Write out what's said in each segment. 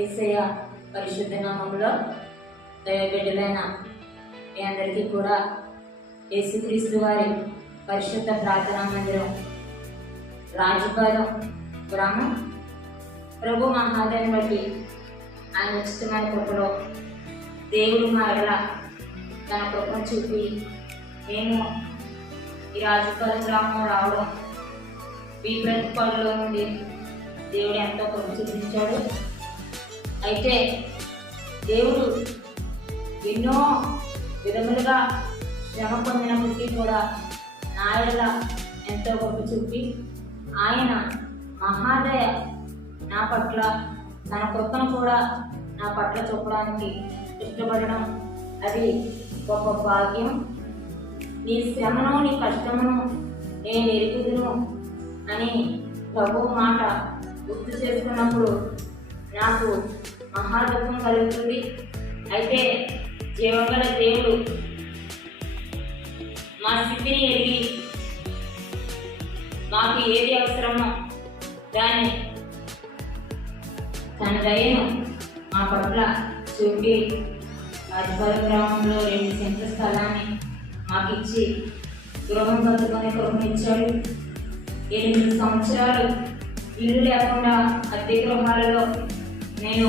ఏసయ పరిశుద్ధ నామంలో దయబిడ్డలైన మీ అందరికీ కూడా యేసుక్రీస్తు వారి పరిశుద్ధ ప్రార్థనా మందిరం రాజుపాలెం గ్రామం. ప్రభు మహాదాన్ని బట్టి ఆయన ఉచితమైన కృపలో దేవుడు మా ఎడల తన కృపను చూపి నేను ఈ రాజుపాలెం గ్రామం రావడం ఈ ప్రతిపాడులో నుండి దేవుడు ఎంతో కృప చూపించాడు. అయితే దేవుడు ఎన్నో విధములుగా శ్రమ పొందినప్పటికీ కూడా నా ఎంతో గొప్ప చూపి ఆయన మహాదయ నా పట్ల తన కృపను కూడా నా పట్ల చూపడానికి ఇష్టపడడం అది గొప్ప భాగ్యం. నీ శ్రమను నీ కష్టమును నేను ఎరుగుదును అని ప్రభు మాట గుర్తు చేసుకున్నప్పుడు నాకు మహాదుఖం కలుగుతుంది. అయితే జీవగల దేవుడు మా స్థితిని ఎరిగి మాకు ఏది అవసరమో దాన్ని తన దయను మా పట్ల చూపి రాజపాలెం గ్రామంలో రెండు సెంట్ల స్థలాన్ని మాకు ఇచ్చి గృహం కట్టుకునే గృహం ఎనిమిది సంవత్సరాలు ఇల్లు లేకుండా అద్దె గృహాలలో నేను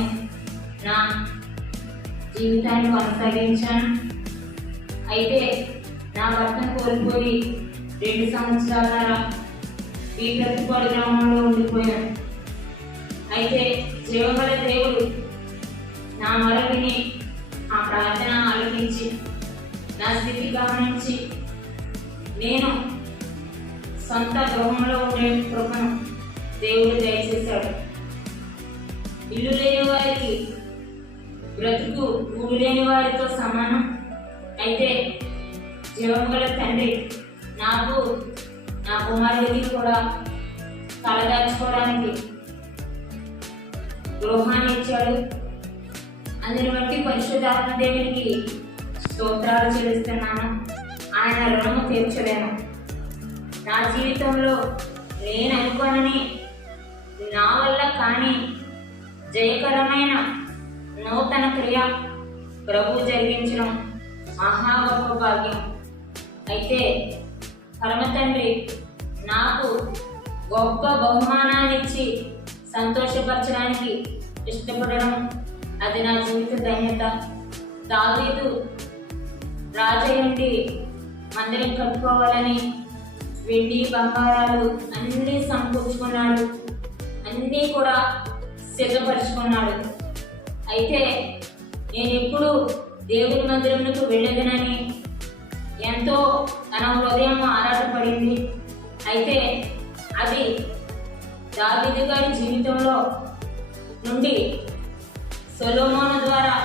నా జీవితాన్ని కొనసాగించాను. అయితే నా భర్తను కోల్పోయి రెండు సంవత్సరాల ఈ ప్రతిపాడు గ్రామంలో ఉండిపోయాను అయితే జీవగల దేవుడు నా మరవిని ఆ ప్రార్థన ఆలకించి నా స్థితి గమనించి నేను సొంత గృహంలో ఉండే కృపను దేవుడు దయచేశాడు. ఇల్లు లేని వారికి బ్రతుకు ఊరు లేని వారితో సమానం. అయితే జీవగల తండ్రి నాకు నా కుమారుడికి కూడా తలదాచుకోవడానికి గృహాన్ని ఇచ్చాడు. అందుని బట్టి పరిశుద్ధాత్మ దేవునికి స్తోత్రాలు చెల్లిస్తున్నాను. ఆయన రుణము తీర్చలేను. నా జీవితంలో నేను అనుకోనని నా వల్ల కానీ జయకరమైన నూతన క్రియ. ప్రభు జరిగించడం మహా గొప్ప భాగ్యం. అయితే పరమతండ్రి నాకు గొప్ప బహుమానాన్ని ఇచ్చి సంతోషపరచడానికి ఇష్టపడడం అది నా జీవిత ధన్యత. దావీదు రాజయ్యండి మందిరం కట్టుకోవాలని వెండి బంగారాలు అన్నీ సమకూర్చుకున్నాడు. అన్నీ కూడా సిద్ధపరచుకున్నాడు. అయితే నేను ఎప్పుడు దేవుడి మందిరమునకు వెళ్ళదనని ఎంతో తన హృదయం ఆరాటపడింది. అయితే అది దావిదు గారి జీవితంలో నుండి సొలోమోన ద్వారా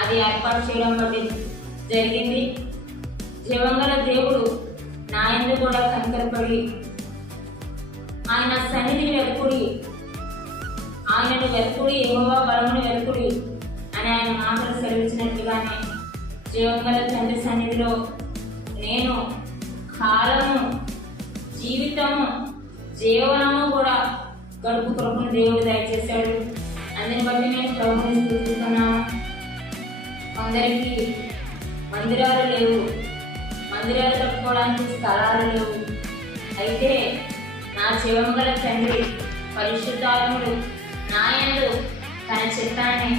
అది ఏర్పాటు చేయడం బట్టి జరిగింది. జీవంగల దేవుడు నా కూడా కనికరపడి ఆయన సన్నిధిని వెలుపుడి ఆమెను వెలుకుడి ఎగువ బలమును వెలుకుడి అని ఆయన మాటలు సెలవించినట్టుగానే జీవంగల తండ్రి సన్నిధిలో నేను కాలము జీవితము జీవనము కూడా గడుపు కృపను దేవుడు దయచేశాడు. అందుని బట్టి నేను ప్రభుని స్థుతిస్తున్నాను. కొందరికి మందిరాలు లేవు. మందిరాలు కట్టుకోవడానికి స్థలాలు లేవు. అయితే నా జీవంగల తండ్రి పరిశుద్ధాత్ముడు తన చిత్తాన్ని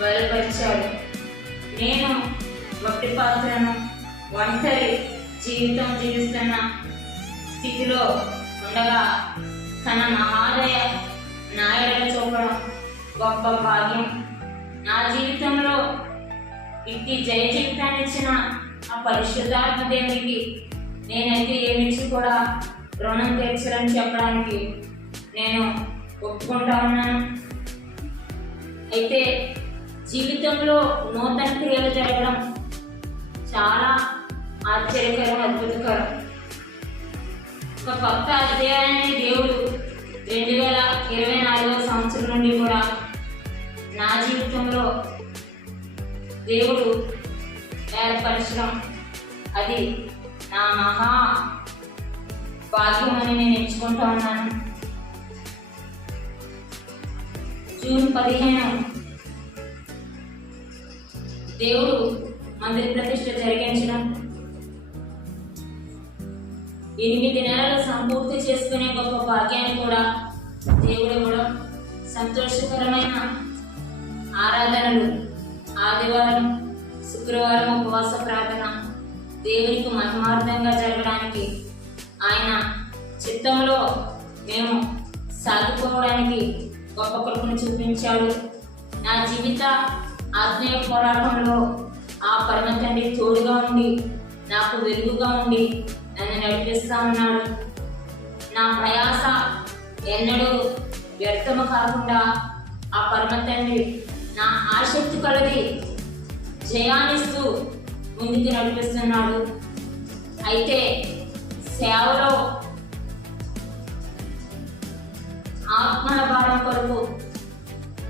బయలుపరిచాడు నేను ఒకటి పాత్రను ఒంటరి జీవితం జీవిస్తున్న స్థితిలో ఉండగా తన మహాదయ నాయడ చూపడం గొప్ప భాగ్యం. నా జీవితంలో ఇట్టి జయ జీవితాన్ని ఇచ్చిన ఆ పరిశుద్ధాత్మ దేవునికి నేనైతే ఏమిచ్చి కూడా రుణం తీర్చరని చెప్పడానికి నేను ఒప్పుకుంటా ఉన్నాను. అయితే జీవితంలో నూతన క్రియలు జరగడం చాలా ఆశ్చర్యకరం అద్భుతకరం. ఒక కొత్త అధ్యాయాన్ని దేవుడు రెండు వేల ఇరవై నాలుగవ సంవత్సరం నుండి కూడా నా జీవితంలో దేవుడు ఏర్పరచడం అది నా మహా భాగ్యం అని నేను ఎంచుకుంటా ఉన్నాను. జూన్ పదిహేను. దేవుడు మందిర ప్రతిష్ట జరిగించడం ఎనిమిది నెలలు సంపూర్తి చేసుకునే గొప్ప భాగ్యాన్ని కూడా దేవుడు ఇవ్వడం సంతోషకరమైన ఆరాధనలు ఆదివారం శుక్రవారం ఉపవాస ప్రార్థన దేవునికి మహిమార్థంగా జరగడానికి ఆయన చిత్తంలో మేము సాగిపోవడానికి గొప్ప కృపను చూపించాడు. నా జీవిత ఆత్మీయ పోరాటంలో ఆ పరమ తండ్రి తోడుగా ఉండి నాకు వెలుగుగా ఉండి నన్ను నడిపిస్తా ఉన్నాడు. నా ప్రయాస ఎన్నడూ వ్యర్థము కాకుండా ఆ పరమ తండ్రి నా ఆసక్తి కలది జయానిస్తూ ముందుకు నడిపిస్తున్నాడు. అయితే సేవలో ఆత్మల భారం కొరకు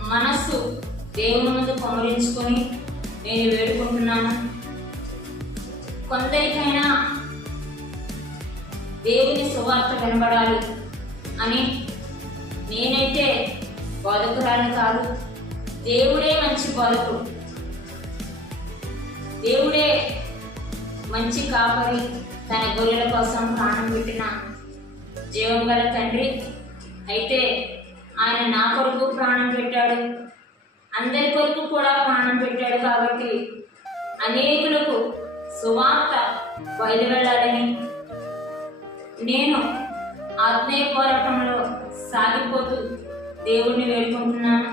మనస్సు దేవుని ముందు కొమరించుకొని నేను వేడుకుంటున్నాను. కొందరికైనా దేవుని సువార్త వినబడాలి అని నేనైతే బోధకురాలు కాదు దేవుడే మంచి బోధకుడు. దేవుడే మంచి కాపరి తన గొర్రెల కోసం ప్రాణం పెట్టిన జీవం గల తండ్రి అయితే ఆయన నా కొరకు ప్రాణం పెట్టాడు. అందరి కొరకు కూడా ప్రాణం పెట్టాడు కాబట్టి అనేకులకు సువార్త బయలు వెళ్ళాలని నేను ఆత్మీయ పోరాటంలో సాగిపోతూ దేవుణ్ణి వేడుకుంటున్నాను.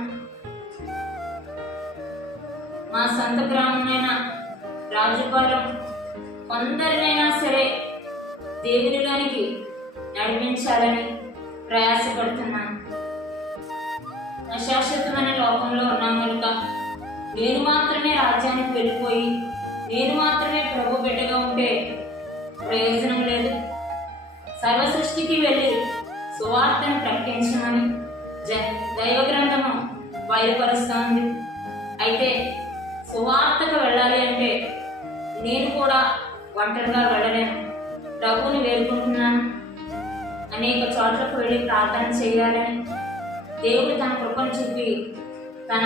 మా సొంత గ్రామమైన రాజుపాలెం కొందరినైనా సరే దేవునిలోనికి నడిపించాలని ప్రయాసపడుతున్నాను. అశాశ్వతమైన లోకంలో ఉన్నాం కనుక నేను మాత్రమే రాజ్యానికి వెళ్ళిపోయి నేను మాత్రమే ప్రభు బిడ్డగా ఉంటే ప్రయోజనం లేదు. సర్వసృష్టికి వెళ్ళి సువార్తను ప్రకటించమని జ- దైవ గ్రంథము బయలుపరుస్తోంది. అయితే సువార్తకు వెళ్ళాలి అంటే నేను కూడా ఒంటరిగా వెళ్ళలేను. ప్రభుని వేడుకుంటున్నాను. అనేక చోట్లకు వెళ్ళి ప్రార్థన చేయాలని దేవుడు తన కృపను చూపి తన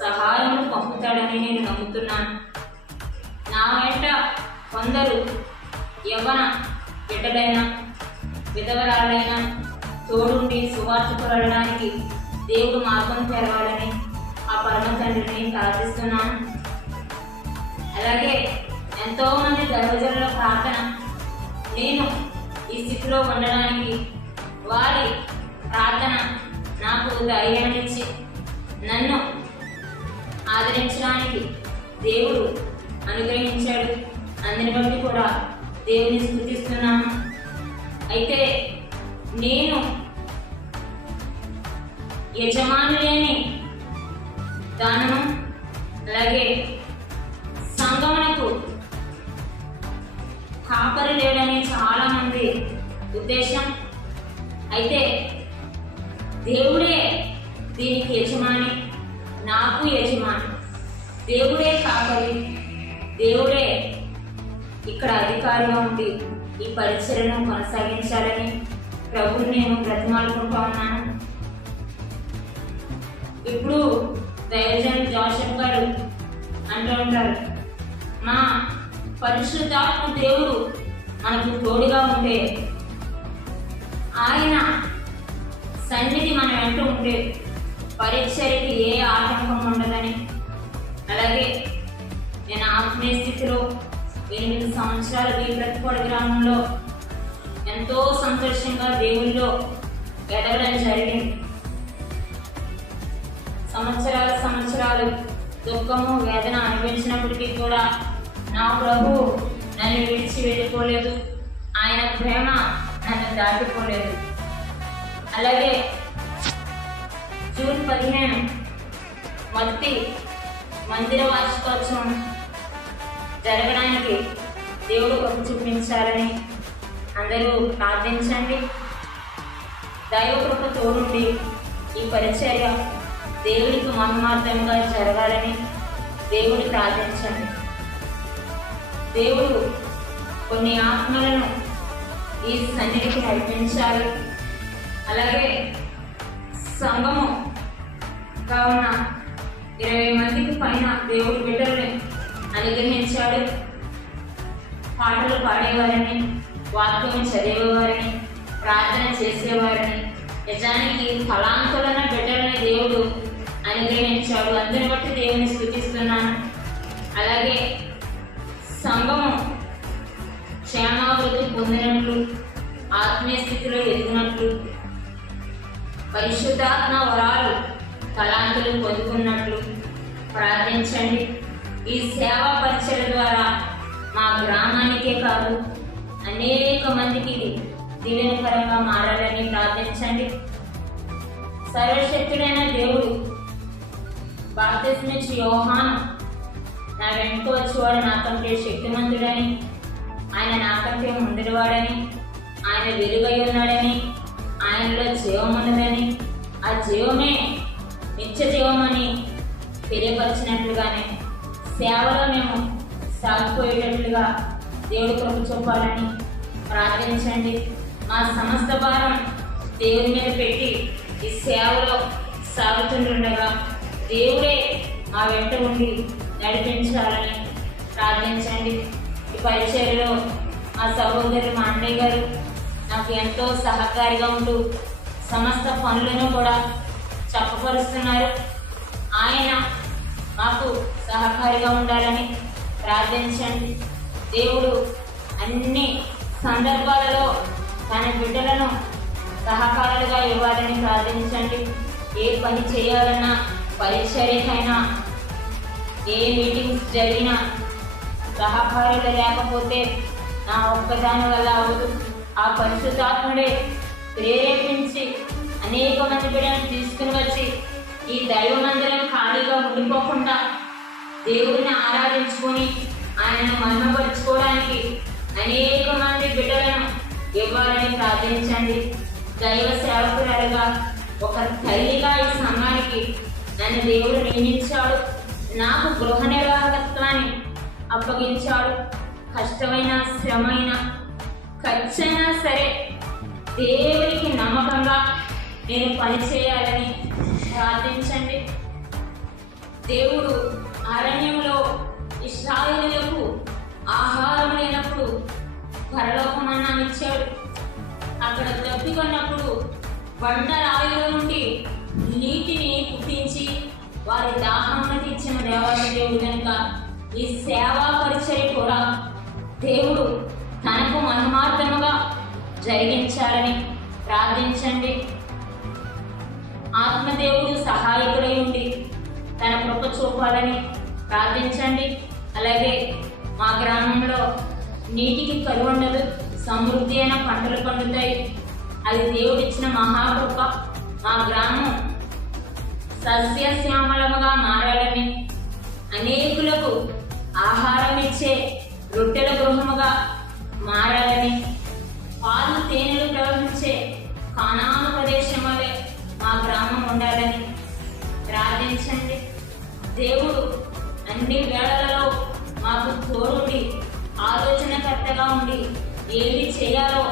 సహాయమును పంపుతాడని నేను నమ్ముతున్నాను. నా వెంట కొందరు యవ్వన బిడ్డలైన విధవరాలైన తోడుండి సువార్త వెళ్ళడానికి దేవుడు మార్గం తెరవాలని ఆ పరమ తండ్రిని ప్రార్థిస్తున్నాను. అలాగే ఎంతోమంది దైవజనుల ప్రార్థన నేను ఈ స్థితిలో ఉండడానికి వారి ప్రార్థన నాకు ధైర్యాన్నిచ్చి నన్ను ఆదరించడానికి దేవుడు అనుగ్రహించాడు. అందుని బట్టి కూడా దేవుని స్థుతిస్తున్నాను అయితే నేను యజమానులేని దానము అలాగే సంగమనకు కాపరి లేడని చాలా మంది ఉద్దేశం. అయితే దేవుడే దీనికి యజమాని నాకు యజమాని. దేవుడే కాపరి దేవుడే ఇక్కడ అధికారిగా ఉండి ఈ పరిచయను కొనసాగించాలని ప్రభుని నేను బ్రతిమాలుకుంటా ఉన్నాను. ఇప్పుడు దయజన్ జోషప్ గారు అంటూ ఉంటారు మా పరిశుద్ధాత్మ దేవుడు మనకు తోడుగా ఉంటే ఆయన సన్నిధి మన వెంట ఉంటే పరీక్షలకి ఏ ఆటంకం ఉండదని. అలాగే నేను ఆత్మీయ స్థితిలో ఎనిమిది సంవత్సరాలు ఈ గ్రామంలో ఎంతో సంతోషంగా దేవుల్లో ఎదగడం జరిగింది. సంవత్సరాల సంవత్సరాలు దుఃఖము వేదన అనిపించినప్పటికీ కూడా నా ప్రభు నన్ను విడిచి వెళ్ళిపోలేదు. ఆయన ప్రేమ నన్ను దాటిపోలేదు. అలాగే జూన్ పదిహేను మొదటి మందిర వార్షికోత్సవం జరగడానికి దేవుడు ఒక చూపించాలని అందరూ ప్రార్థించండి. దైవకృప తోడుండి ఈ పరిచర్య దేవుడికి మహిమార్థంగా జరగాలని దేవుడు ప్రార్థించండి. దేవుడు కొన్ని ఆత్మలను ఈ సన్నిధికి నడిపించాలి అలాగే సంఘము కావున ఇరవై మందికి పైన దేవుడి బిడ్డల్ని అనుగ్రహించాడు. పాటలు పాడేవారిని వాక్యం చదివేవారిని ప్రార్థన చేసేవారిని నిజానికి ఫలాంతులన బిడ్డలని దేవుడు అనుగ్రహించాడు. అందుని బట్టి దేవుని స్థుతిస్తున్నాను. అలాగే సంభవం క్షేమాభివృద్ధి పొందినట్లు ఆత్మీయ స్థితిలో ఎదిగినట్లు పరిశుద్ధాత్మ వరాలు తలాంతులు పొందుకున్నట్లు ప్రార్థించండి. ఈ సేవా పరిచయ ద్వారా మా గ్రామానికే కాదు అనేక మందికి ఇది దీవెనకరంగా మారాలని ప్రార్థించండి. సర్వశక్తుడైన దేవుడు బాప్తిస్మిచ్చి యోహాను నా వెంట వచ్చేవాడు నాకంటే శక్తిమంతుడని ఆయన నాకంటే ముందుడివాడని ఆయన వెలుగై ఉన్నాడని ఆయనలో జీవం ఉన్నదని ఆ జీవమే నిత్య జీవమని తెలియపరిచినట్లుగానే సేవలో మేము సాగిపోయేటట్లుగా దేవుడి కృప చూపాలని ప్రార్థించండి. మా సమస్త భారం దేవుడి మీద పెట్టి ఈ సేవలో సాగుతుండగా దేవుడే మా వెంట ఉండి నడిపించాలని ప్రార్థించండి. ఈ పరిచయలో మా సహోదరు మా అన్నయ్య గారు నాకు ఎంతో సహకారిగా ఉంటూ సమస్త పనులను కూడా చెప్పపరుస్తున్నారు. ఆయన మాకు సహకారిగా ఉండాలని ప్రార్థించండి. దేవుడు అన్ని సందర్భాలలో తన బిడ్డలను సహకారాలుగా ఇవ్వాలని ప్రార్థించండి. ఏ పని చేయాలన్నా పరిచర్యకైనా ఏ మీటింగ్స్ జరిగినా సహకారులు లేకపోతే నా ఒక్కదాని వల్ల అవదు ఆ పరిశుద్ధాత్ముడే ప్రేరేపించి అనేక మంది బిడ్డలను తీసుకుని వచ్చి ఈ దైవ మందిరం ఖాళీగా ఉండిపోకుండా దేవుడిని ఆరాధించుకొని ఆయనను మహిమపరుచుకోవడానికి అనేక మంది బిడ్డలను ఇవ్వాలని ప్రార్థించండి. దైవ సేవకురాలుగా ఒక తల్లిగా ఈ సంఘానికి నన్ను దేవుడు నియమించాడు. నాకు గృహ నిర్వాహకత్వాన్ని అప్పగించాడు. కష్టమైన శ్రమైన ఖర్చైనా సరే దేవుడికి నమ్మకంగా నేను పనిచేయాలని ప్రార్థించండి. దేవుడు అరణ్యంలో ఇష్టాయులకు ఆహారం లేనప్పుడు పరలోకమన్నా ఇచ్చాడు. అక్కడ తప్పికొన్నప్పుడు బండ రాయుల నుండి నీటిని పుట్టించి వారి దాహాన్ని తీర్చిన దేవాలయ దేవుడు కనుక ఈ సేవా పరిచయ కూడా దేవుడు తనకు మహిమార్థముగా జరిగించాలని ప్రార్థించండి. ఆత్మదేవుడు సహాయకుడై ఉండి తన కృప చూపాలని ప్రార్థించండి. అలాగే మా గ్రామంలో నీటికి కరువు ఉండదు సమృద్ధి అయిన పంటలు పండుతాయి. అది దేవుడిచ్చిన మహాకృప. మా గ్రామం సస్యశ్యామలముగా మారాలని అనేకులకు ఆహారం ఇచ్చే రొట్టెల గృహముగా మారాలని పాలు తేనెలు ప్రవహించే కానాను ప్రదేశం వలె మా గ్రామం ఉండాలని ప్రార్థించండి. దేవుడు అన్ని వేళలలో మాకు తోడుండి ఆలోచనకర్తగా ఉండి ఏమి చేయాలో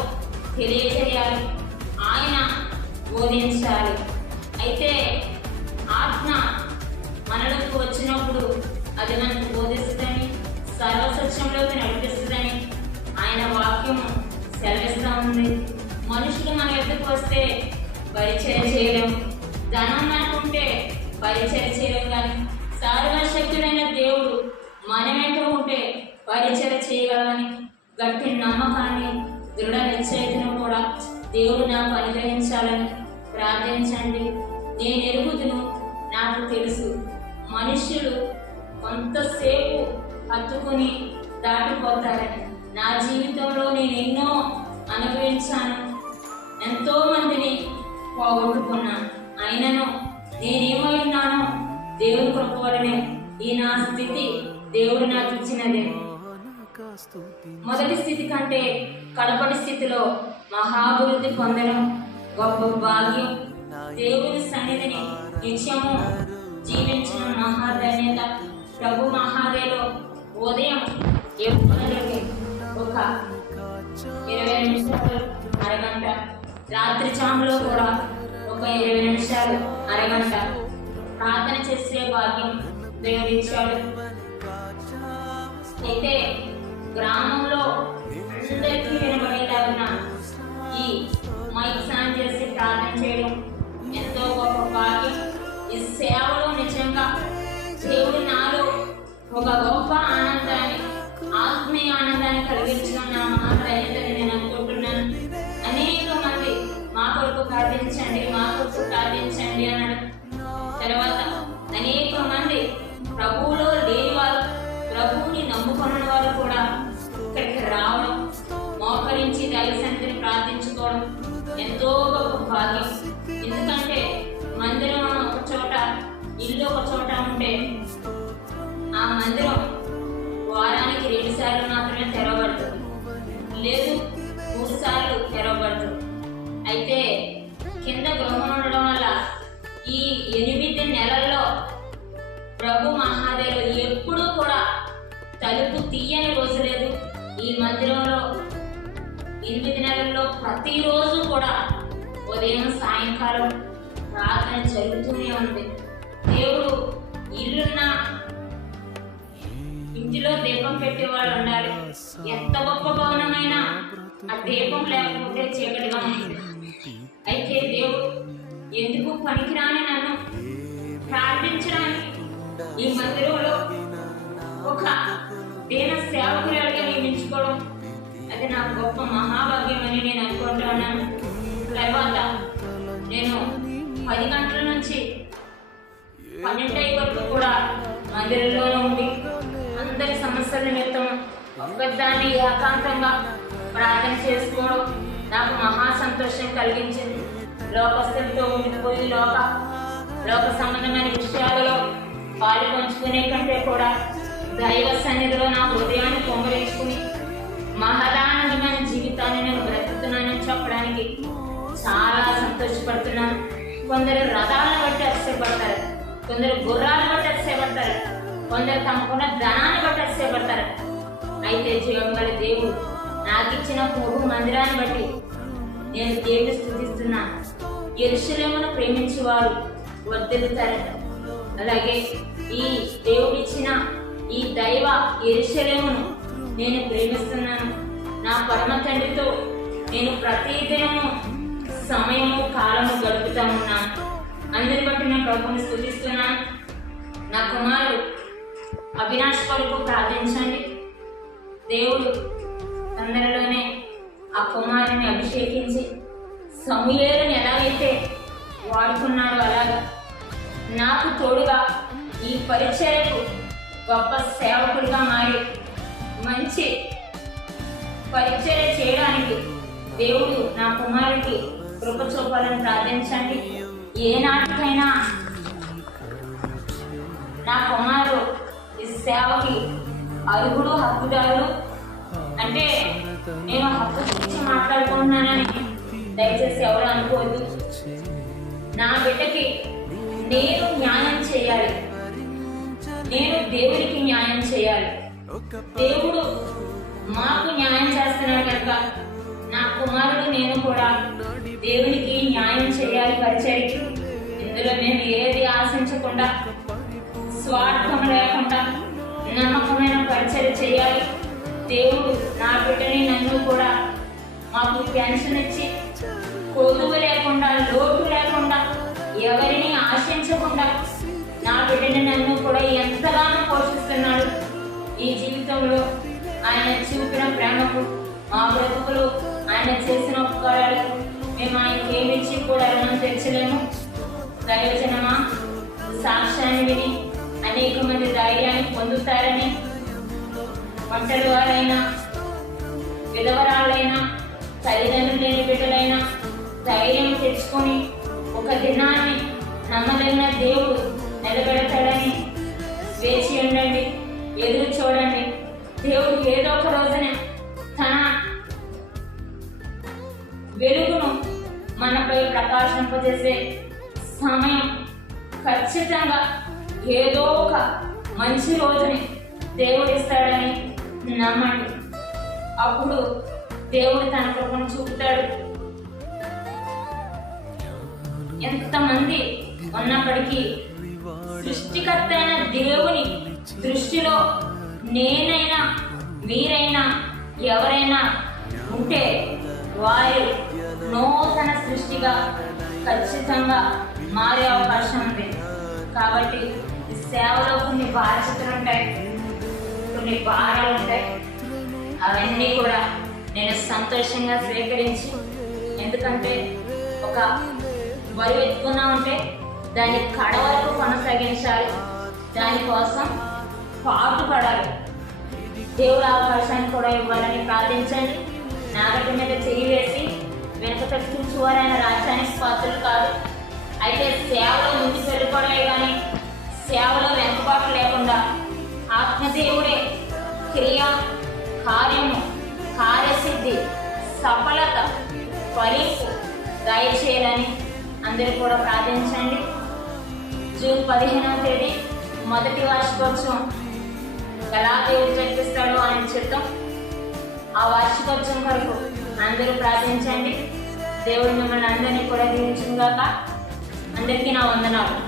తెలియజేయాలి. బోధించాలి. అయితే ఆత్మ మనలోకి వచ్చినప్పుడు అది మనకు బోధిస్తుందని సర్వసత్యంలోకి నడిపిస్తుందని ఆయన వాక్యం సెలవిస్తూ ఉంది. మనుషులు మన ఎదుకు వస్తే పరిచయం చేయలేము. ధనం అనుకుంటే పరిచయం చేయలేం కానీ సర్వశక్తుడైన దేవుడు మన వెంట ఉంటే పరిచయం చేయగలమని గట్టి నమ్మకాన్ని దృఢ నిశ్చయితను కూడా దేవుడు నాకు అనుగ్రహించాలని ప్రార్థించండి. నేను ఎరుగుదును నాకు తెలుసు. మనుష్యులు కొంతసేపు హత్తుకుని దాటిపోతారని. నా జీవితంలో నేను ఎన్నో అనుభవించాను. ఎంతో మందిని పోగొట్టుకున్నాను. అయినను నేనేమై ఉన్నానో దేవుని కృప వలనే ఈ నా స్థితి దేవుడు నాకు ఇచ్చినదే. మొదటి స్థితి కంటే కడపటి స్థితిలో మహాభివృద్ధి పొందడం గొప్ప భాగ్యం. దేవుని సన్నిధిని నిత్యము జీవించిన మహాధన్యత. ప్రభు మహాదేలో ఉదయం ఎప్పుడైతే ఒక ఇరవై నిమిషాలు అరగంట. రాత్రి చాములో కూడా ఒక ఇరవై నిమిషాలు అరగంట. ప్రార్థన చేసే భాగ్యం దేవుడిచ్చాడు అయితే గ్రామంలో అందరికీ వినబడేలాగిన ఈ మైక్ స్నానం చేసి ప్రార్థన చేయడం ఎంతో గొప్ప భాగ్యం. ఈ సేవలో నిజంగా దేవుడు నాలో ఒక గొప్ప ఆనందాన్ని ఆత్మీయ ఆనందాన్ని కలిగించడం నా మహాదైనదని నేను అనుకుంటున్నాను. అనేక మంది మా కొరకు ప్రార్థించండి మా కొరకు ప్రార్థించండి అన్నాడు. తర్వాత అనేక మందిరం వారానికి రెండు సార్లు మాత్రమే తెరవబడుతుంది. లేదు మూడు సార్లు తెరవబడుతుంది. అయితే కింద గృహం ఉండడం వల్ల ఈ ఎనిమిది నెలల్లో ప్రభు మహాదేవుడు ఎప్పుడూ కూడా తలుపు తీయని రోజు లేదు. ఈ మందిరంలో ఎనిమిది నెలల్లో ప్రతిరోజు కూడా ఉదయం ఎంత గొప్ప భవనమైనా ఆ దీపం లేకపోతే చీకటిగా ఉంటుంది. అయితే దేవుడు ఎందుకు పనికిరాని నన్ను ప్రార్థించడానికి ఈ మందిరంలో ఒక దీన సేవకురాలుగా నియమించుకోవడం? అది నా గొప్ప మహాభాగ్యం అని నేను అనుకుంటున్నాను తర్వాత నేను పది గంటల నుంచి పన్నెండు వరకు కూడా మందిరంలోనే ఉండి అందరి సమస్యల ఒక్కదాన్ని ఏకాంతంగా ప్రార్థన చేసుకోవడం నాకు మహా సంతోషం కలిగించింది. లోకస్తులతో ఉండిపోయి లోక లోక సంబంధమైన విషయాలలో పాలు పంచుకునే కంటే కూడా దైవ సన్నిధిలో నా హృదయాన్ని పొంగరించుకుని మహదానందమైన జీవితాన్ని నేను బ్రతుకుతున్నానని చెప్పడానికి చాలా సంతోషపడుతున్నాను. కొందరు రథాలను బట్టి అతిశయపడతారు కొందరు గుర్రాలను బట్టి అతిశయపడతారు కొందరు తమకున్న ధనాన్ని బట్టి అతిశయపడతారు. అయితే జీవం గల దేవుడు నాకు ఇచ్చిన ప్రభు మందిరాన్ని బట్టి నేను దేవుని స్థుతిస్తున్నాను ఎరుషలేమును ప్రేమించేవారు వర్ధిల్లుతారట. అలాగే ఈ దేవుడిచ్చిన ఈ దైవ ఎరుషలేమును నేను ప్రేమిస్తున్నాను. నా పరమ తండ్రితో నేను ప్రతిదినము సమయము కాలము గడుపుతా ఉన్నాను. అందరి బట్టి నేను ప్రభుని స్థుతిస్తున్నాను. నా కుమారుడు అవినాష్ కొరకు ప్రార్థించండి. దేవుడు తొందరలోనే ఆ కుమారుని అభిషేకించి సమూయేలుని ఎలాగైతే వాడుకున్నాడో అలాగా నాకు తోడుగా ఈ పరిచయకు గొప్ప సేవకుడిగా మారి మంచి పరిచయ చేయడానికి దేవుడు నా కుమారుడికి కృప చూపాలని ప్రార్థించండి. ఏ నాటికైనా నా కుమారుడు ఈ సేవకి అర్హుడు హక్కుదారుడు అంటే నేను హక్కు గురించి మాట్లాడుకుంటున్నానని దయచేసి ఎవరు అనుకోవద్దు. నా బిడ్డకి నేను న్యాయం చేయాలి. నేను దేవుడికి న్యాయం చేయాలి. దేవుడు మాకు న్యాయం చేస్తున్నాడు కనుక నా కుమారుడు నేను కూడా దేవునికి న్యాయం చేయాలి పరిచయం. ఇందులో నేను ఏది ఆశించకుండా స్వార్థం లేకుండా నమ్మకమైన పరిచయం చేయాలి. దేవుడు నా బిడ్డని నన్ను కూడా మాకు పెన్షన్ ఇచ్చి కొదువు లేకుండా లోటు లేకుండా ఎవరిని ఆశించకుండా నా బిడ్డని నన్ను కూడా ఎంతగానో పోషిస్తున్నాడు. ఈ జీవితంలో ఆయన చూపిన ప్రేమకు మా బ్రతుకులు ఆయన చేసిన ఉపకారాలకు మేము ఆయనకి ఏమిచ్చి కూడా రుణం తెచ్చలేము దయోజనమా సాక్ష్యాన్ని విని పొందుతారని ఒంటరి వారైనా విధవరాలైనా తల్లిదండ్రులు లేని బిడ్డలైనా ధైర్యం తెచ్చుకొని ఒక దినాన్ని నమ్మదగిన దేవుడు నిలబెడతాడని వేచి ఉండండి ఎదురు చూడండి. దేవుడు ఏదో ఒక రోజున తన వెలుగును మనపై ప్రకాశింపజేసే సమయం ఖచ్చితంగా ఏదో ఒక మంచి రోజుని దేవుడు ఇస్తాడని నమ్మండి. అప్పుడు దేవుడు తన కృపను చూపుతాడు. ఎంతమంది ఉన్నప్పటికీ సృష్టికర్త అయిన దేవుని దృష్టిలో నేనైనా మీరైనా ఎవరైనా ఉంటే వారు నూతన సృష్టిగా ఖచ్చితంగా మారే అవకాశం ఉంది. కాబట్టి సేవలో కొన్ని బాధ్యతలు ఉంటాయి కొన్ని భారాలు ఉంటాయి అవన్నీ కూడా నేను సంతోషంగా స్వీకరించి ఎందుకంటే ఒక బరువు ఎత్తుకున్నా ఉంటే దాన్ని కడ వరకు కొనసాగించాలి. దానికోసం పాటుపడాలి. దేవుడు అవకాశాన్ని కూడా ఇవ్వాలని ప్రార్థించండి. నాగటి మీద చెయ్యి వేసి వెనుక చూచువారు ఆయన రాజ్యానికి పాత్రలు కాదు. అయితే సేవలో ముందు వెళ్ళిపోవడమే కానీ సేవలో వెనుకబాటు లేకుండా ఆత్మదేవుడే క్రియ కార్యము కార్యసిద్ధి సఫలత ఫలింపు దయచేయాలని అందరూ కూడా ప్రార్థించండి. జూన్ పదిహేనవ తేదీ మొదటి వార్షికోత్సవం. ఎలా దేవుడు జరిపిస్తాడో అని చిత్తం ఆ వార్షికోత్సవం వరకు అందరూ ప్రార్థించండి. దేవుడు మిమ్మల్ని అందరినీ కూడా దీవించుగాక అందరికీ నా వందనాలు.